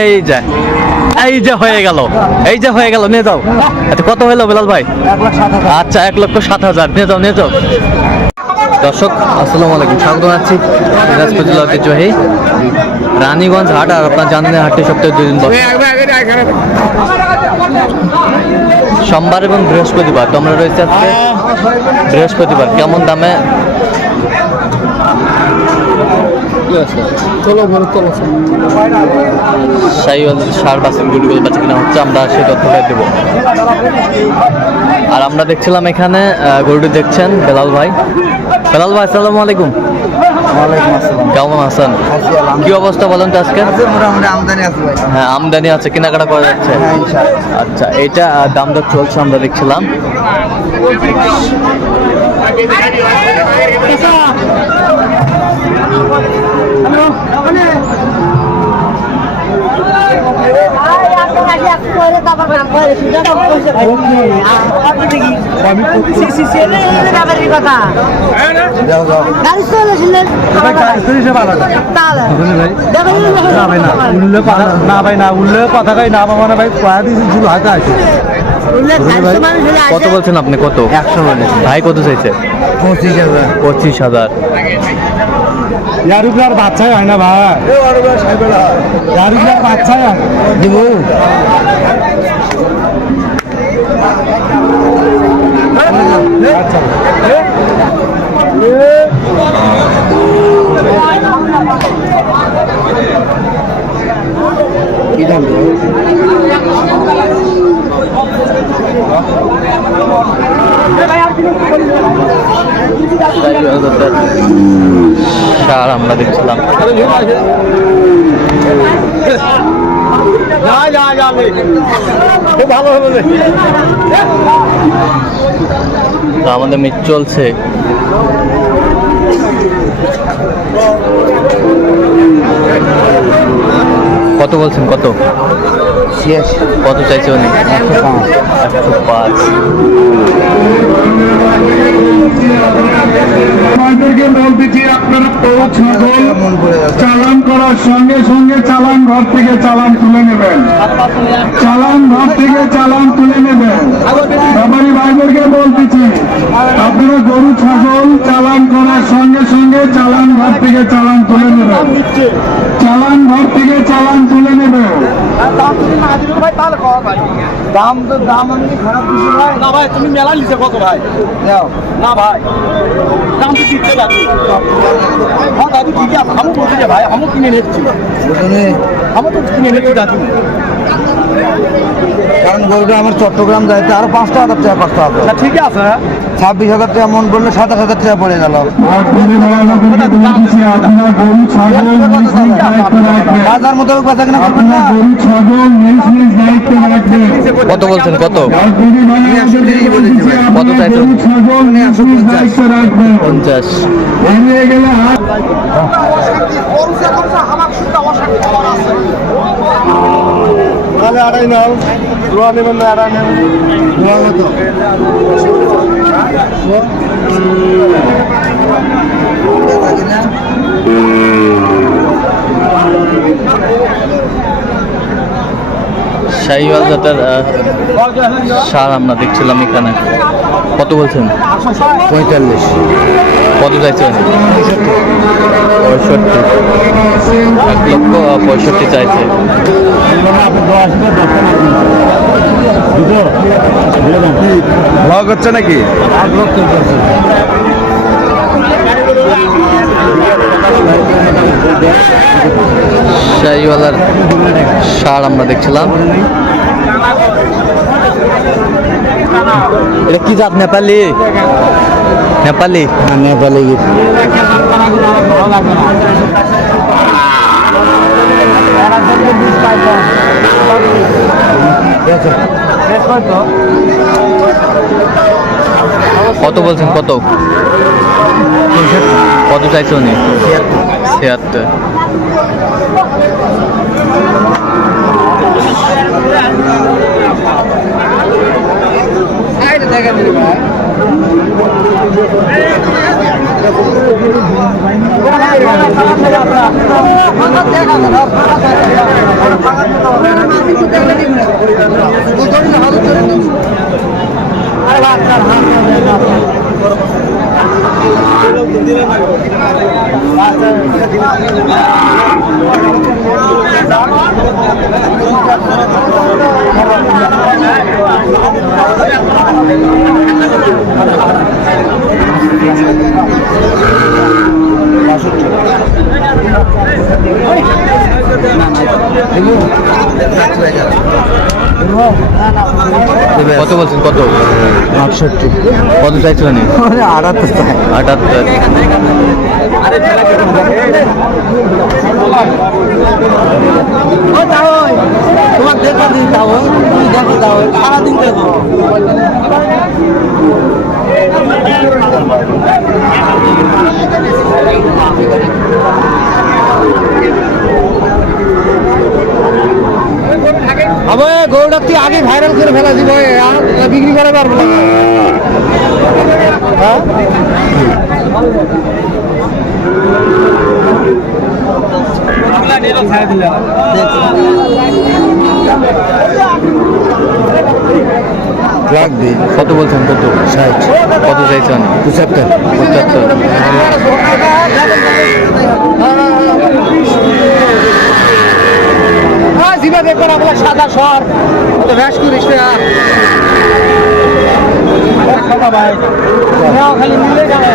এই যে এই যে হয়ে গেল, এই যে হয়ে গেল, নিয়ে যাও। আচ্ছা কত হলো বেলাল ভাই? আচ্ছা এক লক্ষ সাত হাজার। নিয়ে যাও নিয়ে যাও। দর্শক, আসসালামু আলাইকুম। স্বাগত জানাচ্ছি দিনাজপুর জেলা ঐতিহ্যবাহী রানীগঞ্জ হাট। আর আপনার জানেন হাটটি সপ্তাহে দুই দিন সোমবার এবং বৃহস্পতিবার। তোমরা রয়েছে বৃহস্পতিবার। কেমন দামে সাইওয়াল সার বাসের গুলিগুলো বাচ্চা কিনা হচ্ছে আমরা সেই তথ্যটাই দেবো। আর আমরা দেখছিলাম এখানে গরুটি দেখছেন বেলাল ভাই। বেলাল ভাই আসসালামু আলাইকুম। ওয়ালাইকুম আসসালাম। কেমন আছেন? কি অবস্থা বলেন তো আজকে? আছে মোটামুটি আমদানি আছে ভাই। হ্যাঁ আমদানি আছে কেনাকাটা করা যাচ্ছে। হ্যাঁ আচ্ছা এটা দাম দর চলছে আমরা দেখছিলাম। না ভাই না উল্লে কথা কই না মানে ভাই কয়া দিয়েছি ঝুল হাতে আছে। কত বলছেন আপনি কত? একশো ভাই কত চাইছে? পঁচিশ হাজার। পঁচিশ হাজার। ইয়ার উপরে আর বাচ্চাই হয় না ভাই। ইয়ার উপরে আর বাচ্চাই হয়। দিব। কি দাম সার আমরা দেখছিলাম। আমাদের মিট চলছে। কত বলছেন কত? শেষ কত চাইছে উনি? একশো পাঁচ আপনারা গরু ছাগল পড়ে যাচ্ছে। চালান করার সঙ্গে সঙ্গে চালান ঘর থেকে চালান তুলে নেবেন। চালান ঘর থেকে চালান তুলে নেবেন। ব্যাপারী ভাইদেরকে বলতেছি আপনারা গরু ছাগল চালান করার সঙ্গে সঙ্গে চালান ঘর থেকে চালান তুলে নেবেন। চালান ঘর থেকে চালান তুলে নেবেন। দাম তো দাম আমি খারাপ কিছু ভাই না ভাই তুমি মেলা লিখে কত ভাই? না ভাই। দাম তো দিতে যাচ্ছি হ্যাঁ দাদু ঠিকই আছে। আমি বলতে ভাই আমি কিনে নিচ্ছি আমি তো কিনে নিচ্ছি দাদু। কারণ গরুটা আমার চট্টগ্রাম যাইতে আরও পাঁচটা হাজার টাকা কষ্ট হবে। না ঠিক আছে ছাব্বিশ হাজার টাকা মন পড়লে সাতাশ হাজার টাকা পড়ে গেল। বাজার মোতাবেক বেচা কিনা করবেন না। কত বলছেন? কত? পঞ্চাশ। তাহলে আড়াই নাও। রোয়া নেবেন না আড়াই নেবেন। রোয়া মতো। শাহিওয়াল জাতের সার আমরা দেখছিলাম এখানে। কত বলছেন? পঁয়তাল্লিশ। কত চাইছেন পঁয়ষট্টি। এক লক্ষ পঁয়ষট্টি চাইছে। ব্লগ হচ্ছে নাকি? শাহিওয়ালার সার আমরা দেখছিলাম। এটা কি জাত নেপালি? নেপালি। নেপালে কত বলছেন কত? কত চাইছে উনি? ছিয়াত্তর। দেখেন কত বলছেন? কত? আটষট্টি। কত চাইছিলেন আটাত্তর চাই। আটাত্তর তোমার দেখা দিন দাও তুমি দেখো দাও সারাদিন দেখো। আবে গরুটা তুই আগে ভাইরাল করে ফেলা দিব বিক্রি করে পারব না। হ্যাঁ? লাগবে কত বলছেন? কত? ষাট। কত চাইছেন? পঁচাত্তর। পঁচাত্তর। জিবা দেখবেন আপনার সাদা সর তো ভ্যাস করিস না খালি মিলে যাবে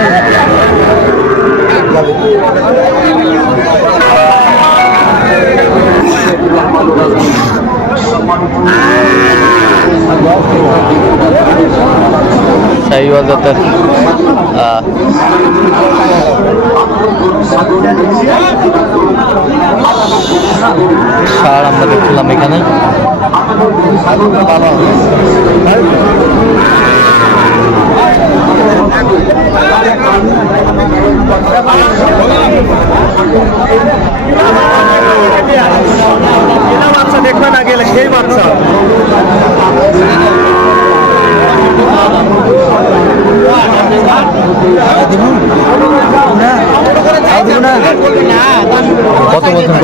শাহিওয়াল জাতের আহ, আমরা দেখছিলাম এখানে বাচ্চা দেখবে না গেলে সেই বাচ্চা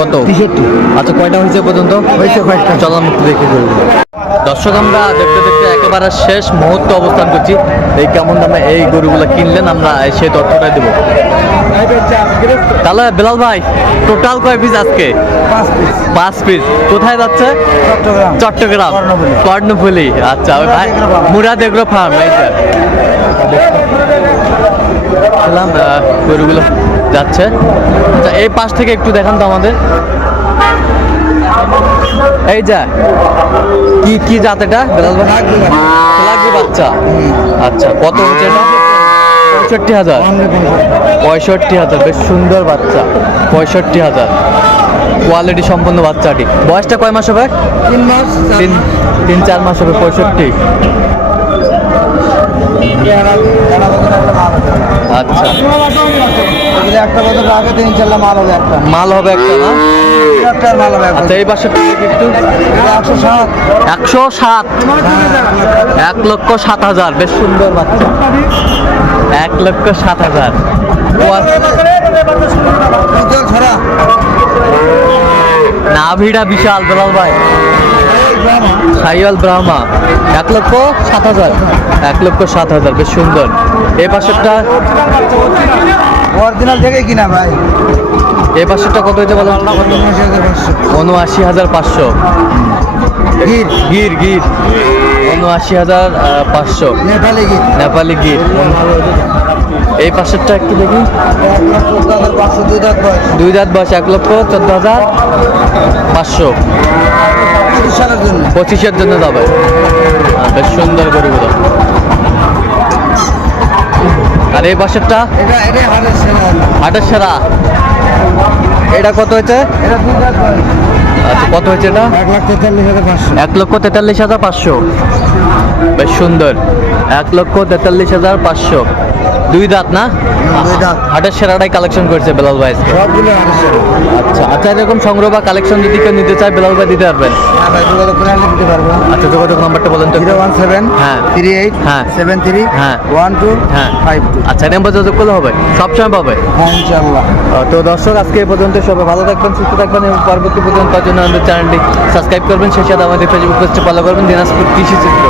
কত? আচ্ছা কয়টা হয়েছে পর্যন্ত? হয়েছে কয়েকটা। দেখে দর্শক আমরা দেখতে দেখতে একেবারে শেষ মুহূর্তে অবস্থান করছি। এই কেমন দামে এই গরুগুলো কিনলেন আমরা সেই তথ্যটাই দেবো। তাহলে বেলাল ভাই টোটাল কয় পিস আজকে? পাঁচ পিস কোথায় যাচ্ছে? চট্টগ্রাম। কর্ণফুলি। আচ্ছা ভাই মুরাদ এগ্রো ফার্ম। এই আহ, গরুগুলো যাচ্ছে। আচ্ছা এই পাশ থেকে একটু দেখান তো আমাদের। এই যা কি কি জাত এটা? লাগবে বাচ্চা। আচ্ছা কত হচ্ছে এটা? পঁয়ষট্টি হাজার। পঁয়ষট্টি হাজার বেশ সুন্দর বাচ্চা। পঁয়ষট্টি হাজার। কোয়ালিটি সম্পন্ন বাচ্চাটি। বয়সটা কয় মাস হবে? তিন মাস তিন তিন চার মাস হবে পঁয়ষট্টি। আচ্ছা। একটা বছর আগে তিন চারটা মাল হবে একটা। মাল হবে একটা না? একটার মাল হবে আচ্ছা এই পাশে একটু। একশো সাত। একশো সাত। এক লক্ষ সাত হাজার। বেশ সুন্দর বাচ্চা। এক লক্ষ সাত হাজার। নাভিটা বিশাল বেলাল ভাই। সাইয়াল ব্রাহ্মা। এক লক্ষ সাত হাজার। এক লক্ষ সাত হাজার বেশ সুন্দর। এই পাশেরটা অরিজিনাল থেকে কিনা ভাই? এই পাশেরটা কত হয়েছে বলো? উনআশি হাজার পাঁচশো। উনআশি হাজার পাঁচশো গির। গির গির। উনআশি হাজার পাঁচশো। নেপালি গির। নেপালি গির। এই পাশেরটা একটু দেখি। দুই দাঁত বয়স, এক লক্ষ চোদ্দ হাজার পাঁচশো। পঁচিশের জন্য যাবে। বেশ সুন্দর গরুগুলো। আর এই পাশেরটা? হাটের সেরা। এটা কত হয়েছে? আচ্ছা কত হয়েছে এটা? এক লাখ পাঁচশো এক লক্ষ তেতাল্লিশ হাজার পাঁচশো। বেশ সুন্দর। এক লক্ষ তেতাল্লিশ হাজার পাঁচশো। দুই দাঁত না? দুই দাঁত। হাটের সেরাটাই কালেকশন করছে বেলাল ভাই সবগুলো আচ্ছা আচ্ছা এরকম সংগ্রহ বা কালেকশন যদি কেউ নিতে চায় বেলাল ভাই দিতে পারবেন? হ্যাঁ ভাই যোগাযোগ করে দিতে পারব। আচ্ছা যোগাযোগ নাম্বারটা বলেন তো জিরো ওয়ান সেভেন হ্যাঁ। থ্রি এইট হ্যাঁ। সেভেন থ্রি হ্যাঁ। ওয়ান টু হ্যাঁ। Five two. আচ্ছা নাম্বার যোগাযোগ করলে হবে? সবসময় পাবে? হ্যাঁ ইনশাল্লাহ আহ, তো দর্শক আজকে এই পর্যন্ত সবাই ভালো থাকবেন সুস্থ থাকবেন এবং পরবর্তী পর্যন্ত তার জন্য আমাদের চ্যানেলটি সাবস্ক্রাইব করবেন। সেই সাথে আমাদের ফেসবুক পেজটি ফলো করবেন দিনাজপুর কৃষি চিত্র।